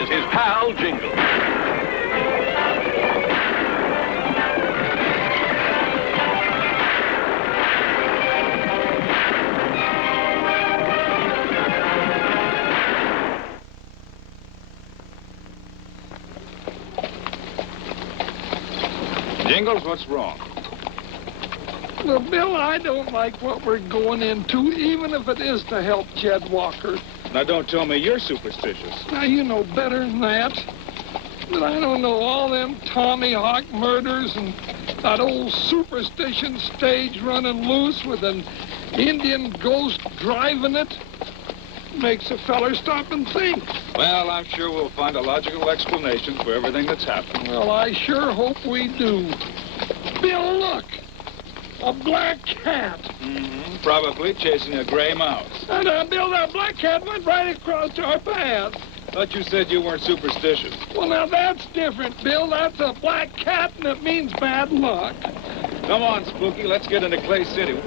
as his pal Jingles. Jingles, what's wrong? Well, Bill, I don't like what we're going into, even if it is to help Jed Walker. Now, don't tell me you're superstitious. Now, you know better than that. But I don't know all them Tommy Hawk murders and that old Superstition stage running loose with an Indian ghost driving it. Makes a feller stop and think. Well, I'm sure we'll find a logical explanation for everything that's happened. Well, I sure hope we do. Bill, look. A black cat. Mm-hmm. Probably chasing a gray mouse. And Bill, that black cat went right across our path. Thought you said you weren't superstitious. Well, now that's different, Bill. That's a black cat, and it means bad luck. Come on, Spooky. Let's get into Clay City.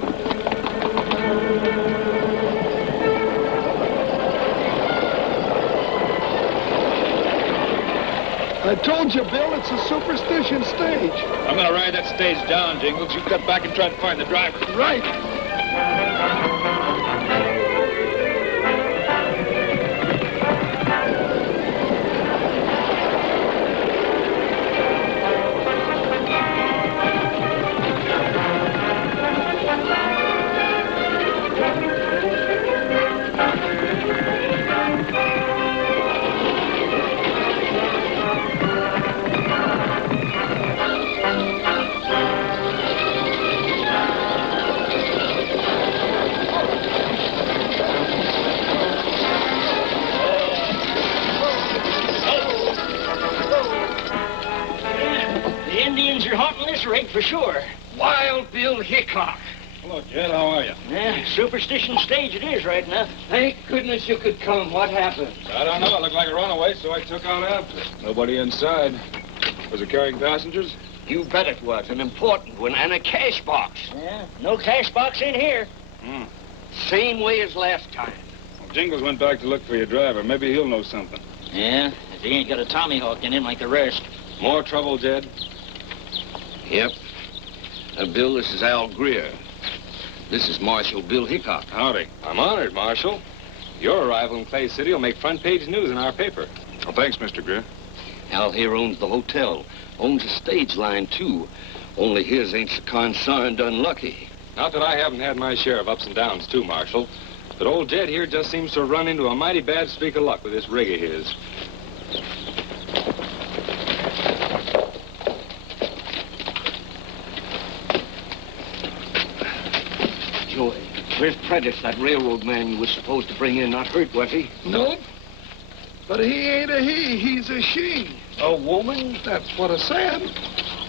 I told you, Bill, it's a Superstition stage. I'm gonna ride that stage down, Jingles. You cut back and try to find the driver. Right. Rig for sure. Wild Bill Hickok. Hello, Jed. How are you? Yeah, Superstition stage it is right now. Thank goodness you could come. What happened? I don't know. It looked like a runaway, so I took out after it. Nobody inside. Was it carrying passengers? You bet it was. An important one and a cash box. Yeah, no cash box in here. Same way as last time. Well, Jingles went back to look for your driver. Maybe he'll know something. Yeah, if he ain't got a Tommy Hawk in him like the rest. More trouble, Jed? Yep. Bill, this is Al Greer. This is Marshal Bill Hickok. Howdy. I'm honored, Marshal. Your arrival in Clay City will make front-page news in our paper. Well, thanks, Mr. Greer. Al here owns the hotel. Owns a stage line, too. Only his ain't so concerned unlucky. Not that I haven't had my share of ups and downs, too, Marshal. But old Jed here just seems to run into a mighty bad streak of luck with this rig of his. Joy, where's Prentice, that railroad man you was supposed to bring in? Not hurt, was he? Nope. But he ain't a he, he's a she. A woman? That's what I said.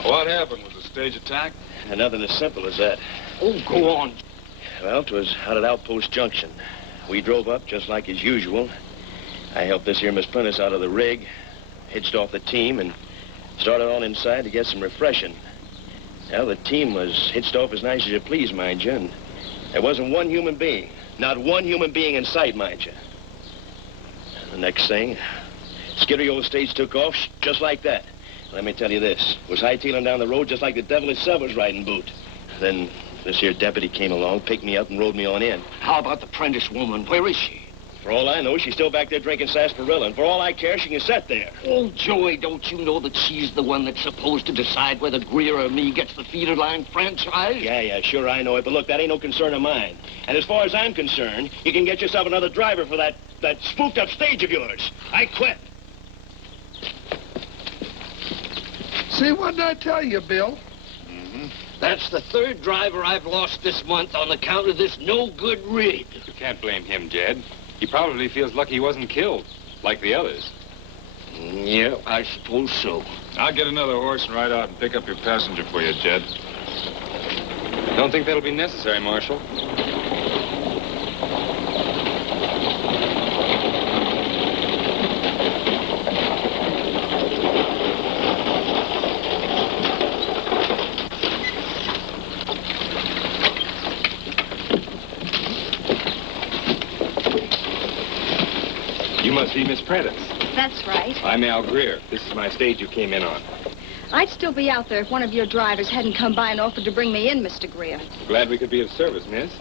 What happened? Was the stage attack? Nothing as simple as that. Oh, go on. Well, 'twas out at Outpost Junction. We drove up just like as usual. I helped this here Miss Prentice out of the rig, hitched off the team, and started on inside to get some refreshing. Well, the team was hitched off as nice as you please, mind you, and there wasn't one human being. Not one human being in sight, mind you. The next thing, Skiddy stage took off just like that. Let me tell you this. Was hightailing down the road just like the devil himself was riding boot. Then this here deputy came along, picked me up, and rode me on in. How about the Prentice woman? Where is she? For all I know, she's still back there drinking sarsaparilla, and for all I care, she can sit there. Oh, Joey, don't you know that she's the one that's supposed to decide whether Greer or me gets the feeder line franchise? Yeah, sure I know it, but look, that ain't no concern of mine. And as far as I'm concerned, you can get yourself another driver for that spooked up stage of yours. I quit. See, what did I tell you, Bill? That's the third driver I've lost this month on account of this no-good rig. You can't blame him, Jed. He probably feels lucky he wasn't killed, like the others. Yeah, I suppose so. I'll get another horse and ride out and pick up your passenger for you, Jed. Don't think that'll be necessary, Marshal. You must be Miss Prentice. That's right. I'm Al Greer. This is my stage you came in on. I'd still be out there if one of your drivers hadn't come by and offered to bring me in, Mr. Greer. Glad we could be of service, miss.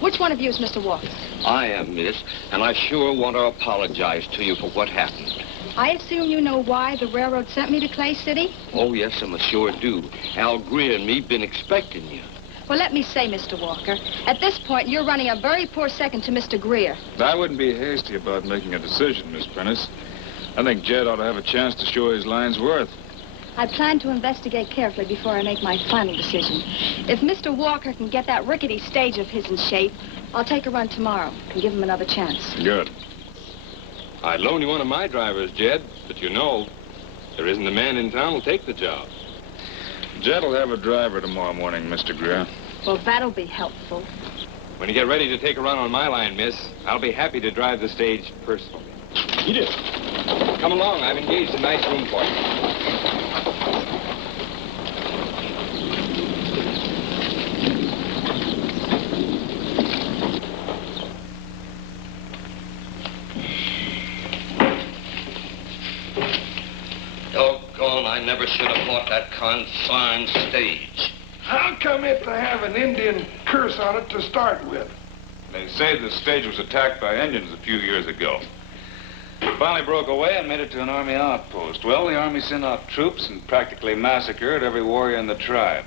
Which one of you is Mr. Walker? I am, miss, and I sure want to apologize to you for what happened. I assume you know why the railroad sent me to Clay City? Oh, yes, I sure do. Al Greer and me been expecting you. Well, let me say, Mr. Walker, at this point, you're running a very poor second to Mr. Greer. I wouldn't be hasty about making a decision, Miss Prentice. I think Jed ought to have a chance to show his line's worth. I plan to investigate carefully before I make my final decision. If Mr. Walker can get that rickety stage of his in shape, I'll take a run tomorrow and give him another chance. Good. I'd loan you one of my drivers, Jed, but you know, there isn't a man in town who'll take the job. Jed will have a driver tomorrow morning, Mr. Greer. Well, that'll be helpful. When you get ready to take a run on my line, miss, I'll be happy to drive the stage personally. Eat it. Come along. I've engaged a nice room for you. Doggone, I never should have bought that consigned stage. How come it to have an Indian curse on it to start with? They say the stage was attacked by Indians a few years ago. It finally broke away and made it to an army outpost. Well, the army sent out troops and practically massacred every warrior in the tribe.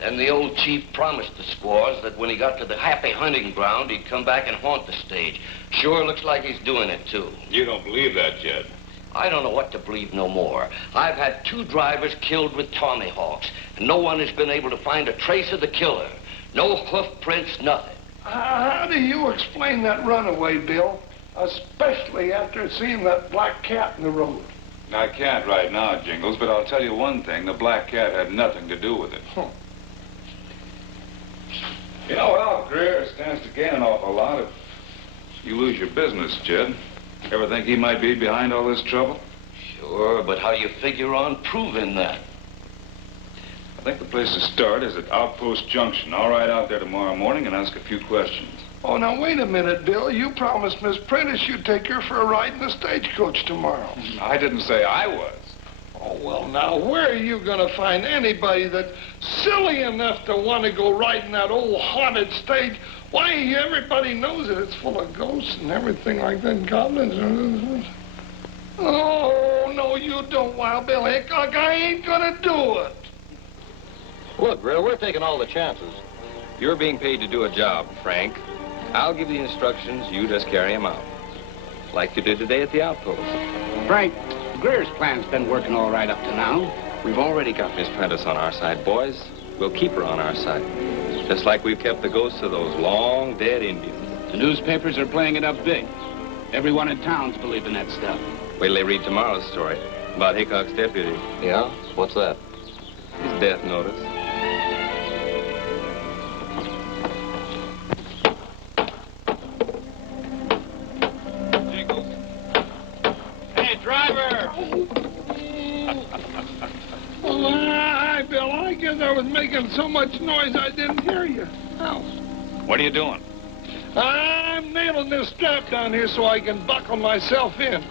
Then the old chief promised the squaws that when he got to the happy hunting ground, he'd come back and haunt the stage. Sure looks like he's doing it, too. You don't believe that, Jed? I don't know what to believe no more. I've had 2 drivers killed with Tommyhawks, and no one has been able to find a trace of the killer. No hoof prints, nothing. How do you explain that runaway, Bill? Especially after seeing that black cat in the road. I can't right now, Jingles, but I'll tell you one thing. The black cat had nothing to do with it. Huh. You know, Al Greer stands to gain an awful lot if you lose your business, Jed. Ever think he might be behind all this trouble? Sure, but how you figure on proving that? I think the place to start is at Outpost Junction. I'll ride out there tomorrow morning and ask a few questions. Oh, now, wait a minute, Bill. You promised Miss Prentice you'd take her for a ride in the stagecoach tomorrow. I didn't say I was. Oh, well, now, where are you going to find anybody that's silly enough to want to go riding that old haunted stage? Why, everybody knows that it's full of ghosts and everything like that, goblins. Oh, no, you don't, Wild Bill Hickok. I ain't going to do it. Look, Greer, we're taking all the chances. You're being paid to do a job, Frank. I'll give the instructions. You just carry them out. Like you did today at the outpost. Frank, Greer's plan's been working all right up to now. We've already got Miss Prentice on our side, boys. We'll keep her on our side. Just like we've kept the ghosts of those long-dead Indians. The newspapers are playing it up big. Everyone in town's believing that stuff. Wait till they read tomorrow's story about Hickok's deputy. Yeah? What's that? His death notice. Jingles. Hey, driver! Oh, hi, Bill. I guess I was making so much noise I didn't hear you. Ow. What are you doing? I'm nailing this strap down here so I can buckle myself in.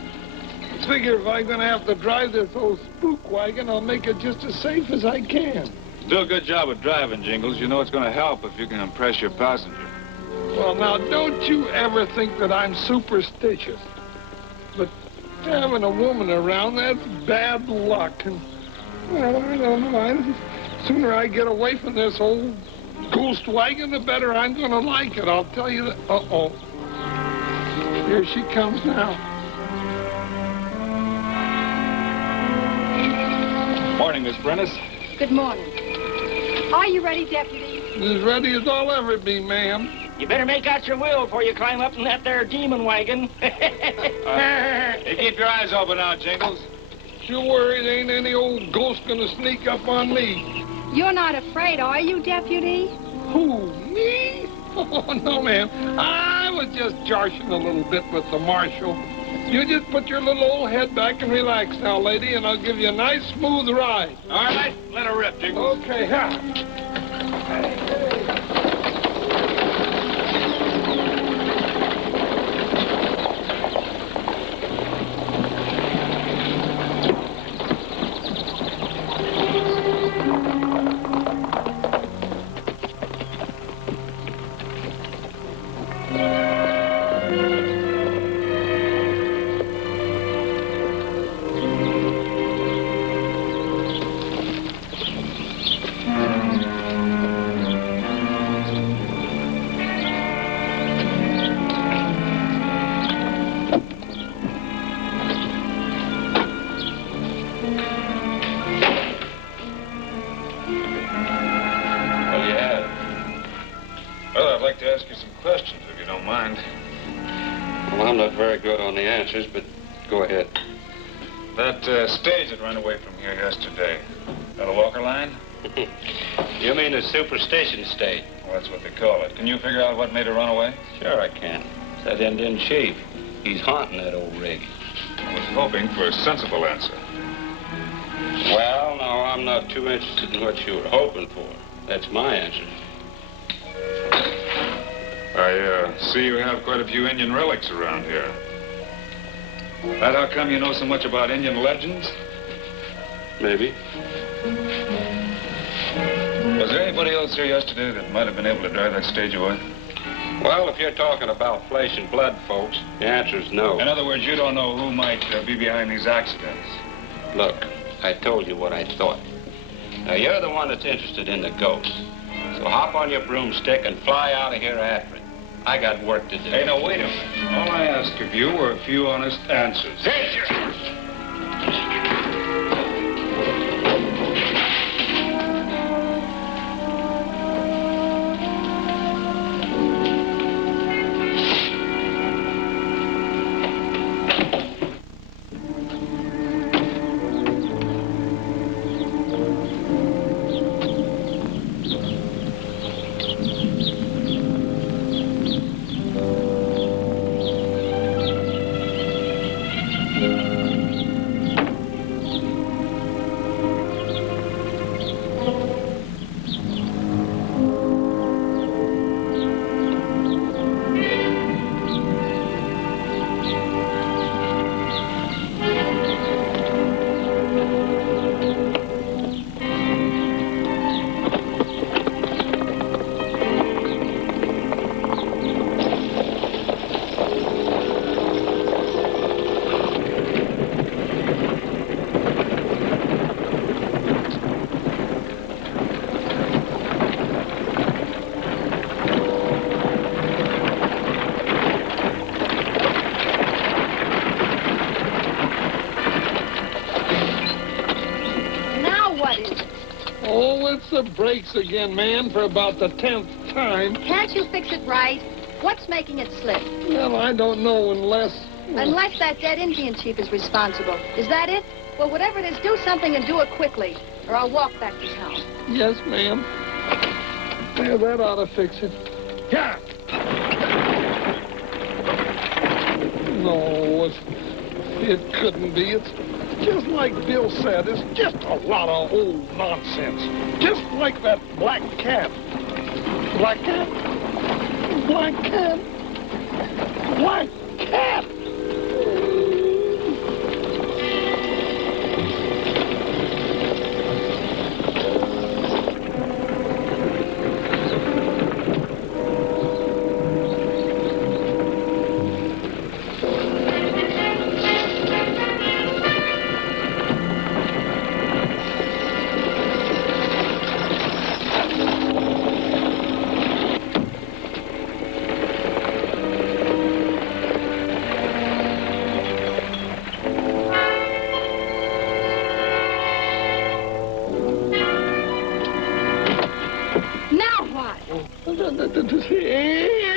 Figure if I'm going to have to drive this old spook wagon, I'll make it just as safe as I can. Do a good job of driving, Jingles. You know it's going to help if you can impress your passenger. Well, now, don't you ever think that I'm superstitious. But having a woman around, that's bad luck. And, well, I don't know. The sooner I get away from this old ghost wagon, the better I'm going to like it. I'll tell you that. Uh-oh. Here she comes now. Morning, Miss Prentice. Good morning. Are you ready, Deputy? As ready as I'll ever be, ma'am. You better make out your will before you climb up in that there demon wagon. Hey, keep your eyes open now, Jingles. Sure, it ain't any old ghost gonna sneak up on me. You're not afraid, are you, Deputy? Who, me? Oh, no, ma'am. I was just joshing a little bit with the marshal. You just put your little old head back and relax now, lady, and I'll give you a nice, smooth ride. All right, let her rip, Jingles. Okay, ha. like to ask you some questions, if you don't mind. Well, I'm not very good on the answers, but go ahead. That stage that ran away from here yesterday, that a Walker line? You mean the Superstition stage? Well, that's what they call it. Can you figure out what made her run away? Sure I can. It's that Indian chief. He's haunting that old rig. I was hoping for a sensible answer. Well, no, I'm not too interested in what you were hoping for. That's my answer. I see you have quite a few Indian relics around here. That how come you know so much about Indian legends? Maybe. Was there anybody else here yesterday that might have been able to drive that stage away? Well, if you're talking about flesh and blood, folks, the answer's no. In other words, you don't know who might be behind these accidents. Look, I told you what I thought. Now, you're the one that's interested in the ghost. So hop on your broomstick and fly out of here after it. I got work to do. Hey, now, wait a minute. All I asked of you were a few honest answers. Here's your... The brakes again, man, for about the 10th time. Can't you fix it right? What's making it slip? Well, I don't know unless... Unless that dead Indian chief is responsible. Is that it? Well, whatever it is, do something and do it quickly, or I'll walk back to town. Yes, ma'am. Yeah, that ought to fix it. Yeah. No, it couldn't be. It's just like Bill said. It's just a lot of old nonsense. Just like that black cat. Black cat? Black cat? Black cat!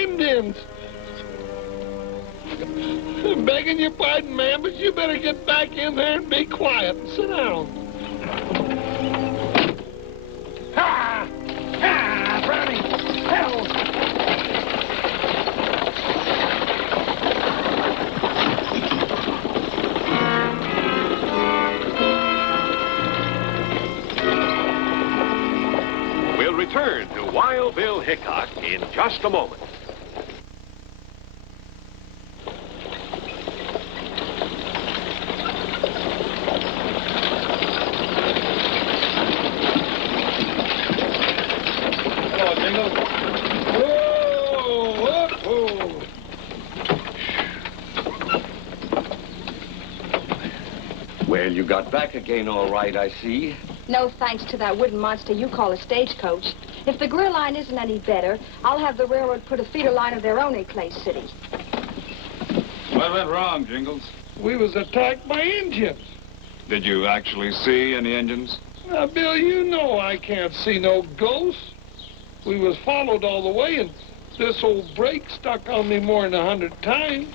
Indians. I'm begging your pardon, ma'am, but you better get back in there and be quiet and sit down. Ha! Ha! Brownie! Hell! We'll return to Wild Bill Hickok in just a moment. Hello, Jingles. Whoa! Whoa! Well, you got back again all right, I see. No thanks to that wooden monster you call a stagecoach. If the grill line isn't any better, I'll have the railroad put a feeder line of their own in Clay City. What went wrong, Jingles? We was attacked by Indians. Did you actually see any Indians? Now, Bill, you know I can't see no ghosts. We was followed all the way, and This old brake stuck on me more than 100 times.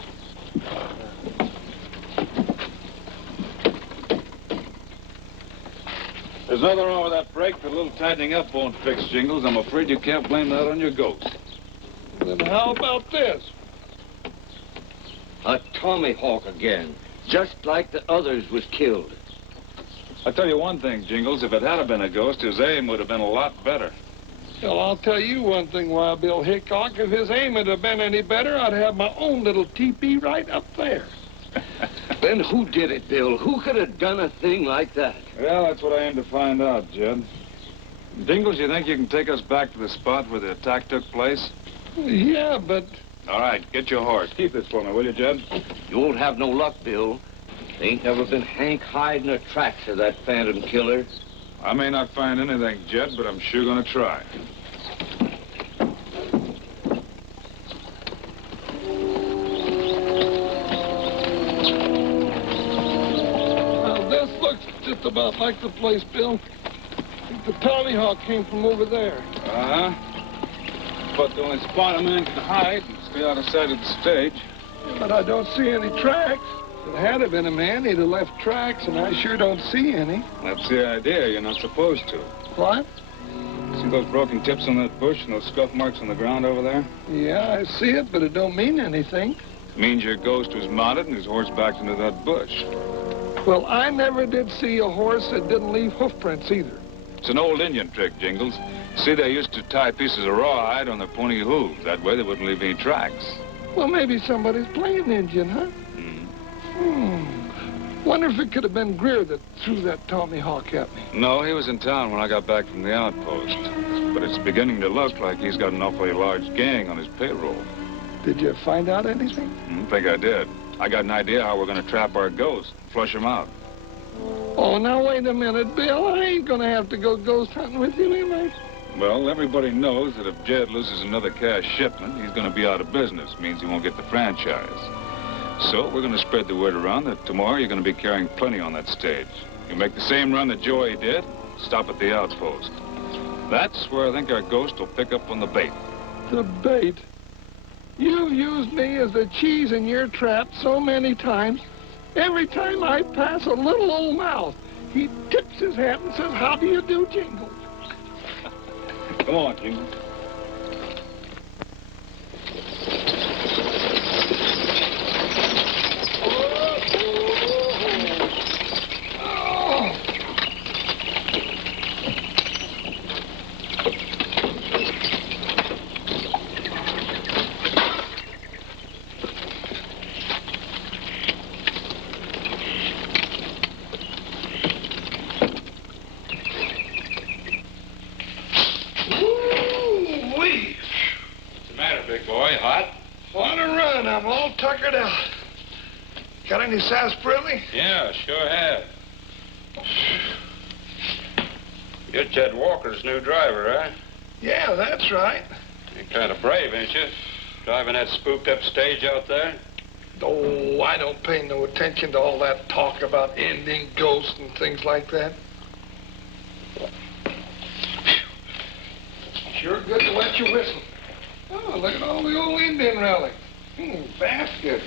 There's nothing wrong with that brake. The little tightening up won't fix, Jingles. I'm afraid you can't blame that on your ghost. Then how about this? A Tommy Hawk again, just like the others was killed. I'll tell you one thing, Jingles. If it had been a ghost, his aim would have been a lot better. Well, I'll tell you one thing, Wild Bill Hickok. If his aim had been any better, I'd have my own little teepee right up there. Then who did it, Bill? Who could have done a thing like that? Well, that's what I aim to find out, Jed. Jingles, you think you can take us back to the spot where the attack took place? Yeah, but... All right, get your horse. Keep this for me, will you, Jed? You won't have no luck, Bill. Ain't never been Hank hiding the tracks of that phantom killer. I may not find anything, Jed, but I'm sure gonna try. Now, this looks just about like the place, Bill. The Tommy Hawk came from over there. Uh-huh. But the only spot a man can hide and stay out of sight of the stage. But I don't see any tracks. If it had been a man, he'd have left tracks, and I sure don't see any. That's the idea. You're not supposed to. What? See those broken tips on that bush and those scuff marks on the ground over there? Yeah, I see it, but it don't mean anything. It means your ghost was mounted and his horse backed into that bush. Well, I never did see a horse that didn't leave hoof prints either. It's an old Indian trick, Jingles. See, they used to tie pieces of rawhide on their pony hooves. That way they wouldn't leave any tracks. Well, maybe somebody's playing Indian, huh? Wonder if it could have been Greer that threw that Tommy Hawk at me. No, he was in town when I got back from the outpost. But it's beginning to look like he's got an awfully large gang on his payroll. Did you find out anything? I think I did. I got an idea how we're going to trap our ghosts, flush him out. Oh, now wait a minute, Bill. I ain't gonna have to go ghost hunting with you, am I? Well, everybody knows that if Jed loses another cash shipment, he's going to be out of business. Means he won't get the franchise. So we're going to spread the word around that tomorrow you're going to be carrying plenty on that stage. You make the same run that Joey did, stop at the outpost. That's where I think our ghost will pick up on the bait. The bait? You've used me as the cheese in your trap so many times. Every time I pass a little old mouth, he tips his hat and says, "How do you do, Jingles?" Come on, Jingles. Tuckered out. Got any sarsaparilla? Yeah, sure have. You're Jed Walker's new driver, huh? Yeah, that's right. You're kind of brave, ain't you? Driving that spooked up stage out there? Oh, I don't pay no attention to all that talk about Indian ghosts and things like that. Sure good to let you whistle. Oh, look at all the old Indian relics. Basket.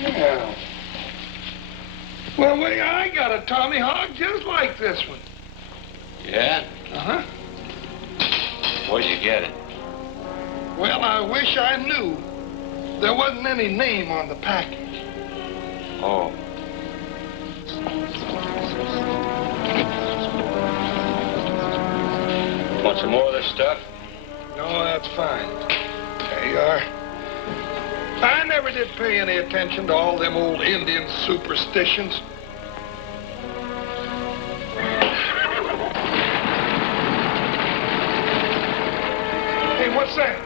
Yeah. Well, wait, I got a Tommy Hawk just like this one. Yeah? Uh-huh. Where'd you get it? Well, I wish I knew. There wasn't any name on the package. Oh. Want some more of this stuff? No, that's fine. There you are. I never did pay any attention to all them old Indian superstitions. Hey, what's that?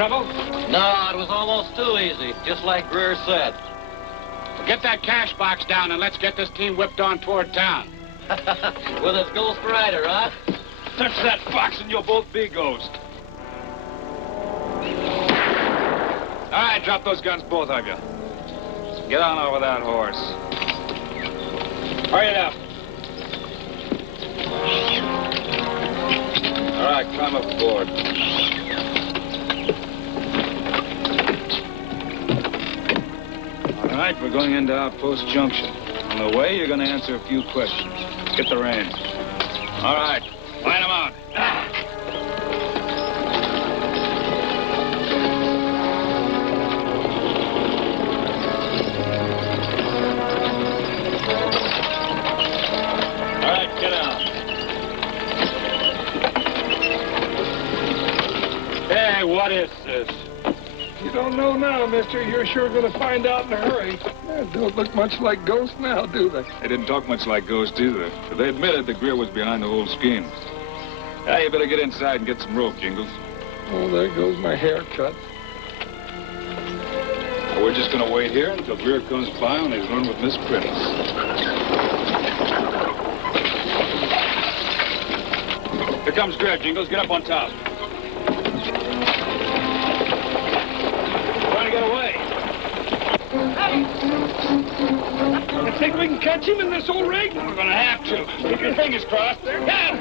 trouble? No, it was almost too easy, just like Greer said. Well, get that cash box down and let's get this team whipped on toward town. With his Ghost Rider, huh? Touch that box and you'll both be ghost. All right, drop those guns, both of you. Get on over that horse. Hurry it up. All right, climb up aboard. All right, we're going into Outpost Junction. On the way, you're going to answer a few questions. Get the reins. All right, line them out. All right, get out. Hey, what is this? You don't know now, mister. You're sure going to find out in a hurry. Don't look much like ghosts now, do they? They didn't talk much like ghosts either, but they admitted that Greer was behind the whole scheme. Now, you better get inside and get some rope, Jingles. Oh, there goes my haircut. Well, we're just going to wait here until Greer comes by on his run with Miss Prentice. Here comes Greer, Jingles. Get up on top. Trying to get away. You think we can catch him in this old rig? We're gonna have to. Keep your fingers crossed. There. Down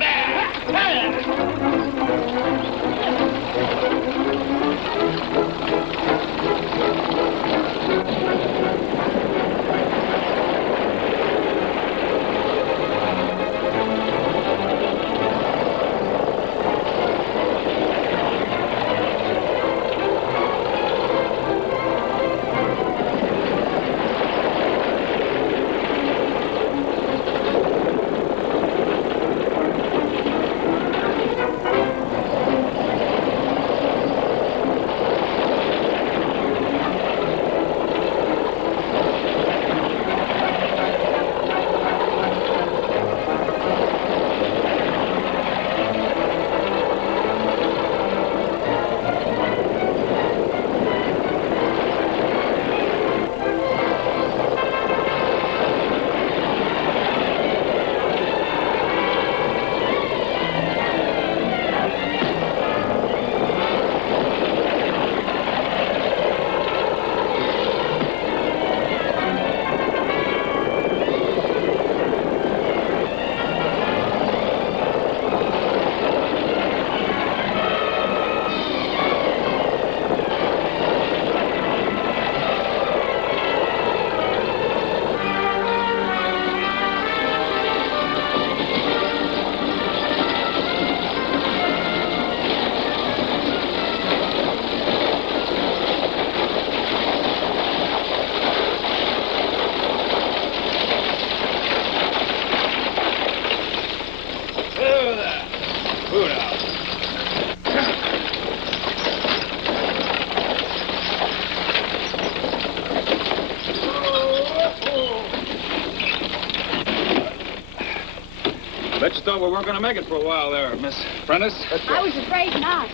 Bet you thought we weren't going to make it for a while there, Miss Prentice. I was afraid not.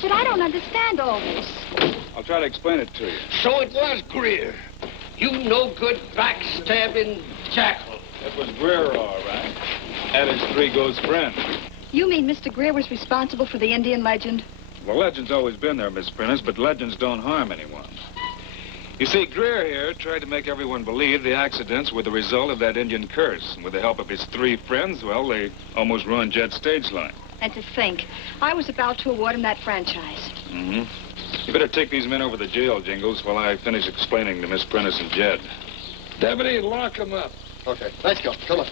But I don't understand all this. I'll try to explain it to you. So it was Greer. You no good backstabbing jackal. That was Greer, all right. And his three ghost friends. You mean Mr. Greer was responsible for the Indian legend? Well, legend's always been there, Miss Prentice, but legends don't harm anyone. You see, Greer here tried to make everyone believe the accidents were the result of that Indian curse. And with the help of his three friends, well, they almost ruined Jed's stage line. And to think, I was about to award him that franchise. Mm-hmm. You better take these men over to jail, Jingles, while I finish explaining to Miss Prentice and Jed. Deputy, lock him up. Okay, let's go. Come on.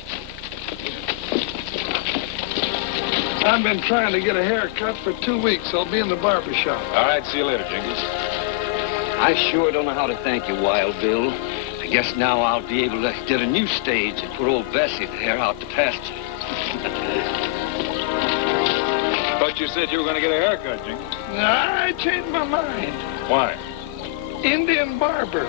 I've been trying to get a haircut for 2 weeks. I'll be in the barber shop. All right, see you later, Jingles. I sure don't know how to thank you, Wild Bill. I guess now I'll be able to get a new stage and put old Bessie there out to pasture. Thought you said you were going to get a haircut, Jingles. I changed my mind. Why? Indian barber.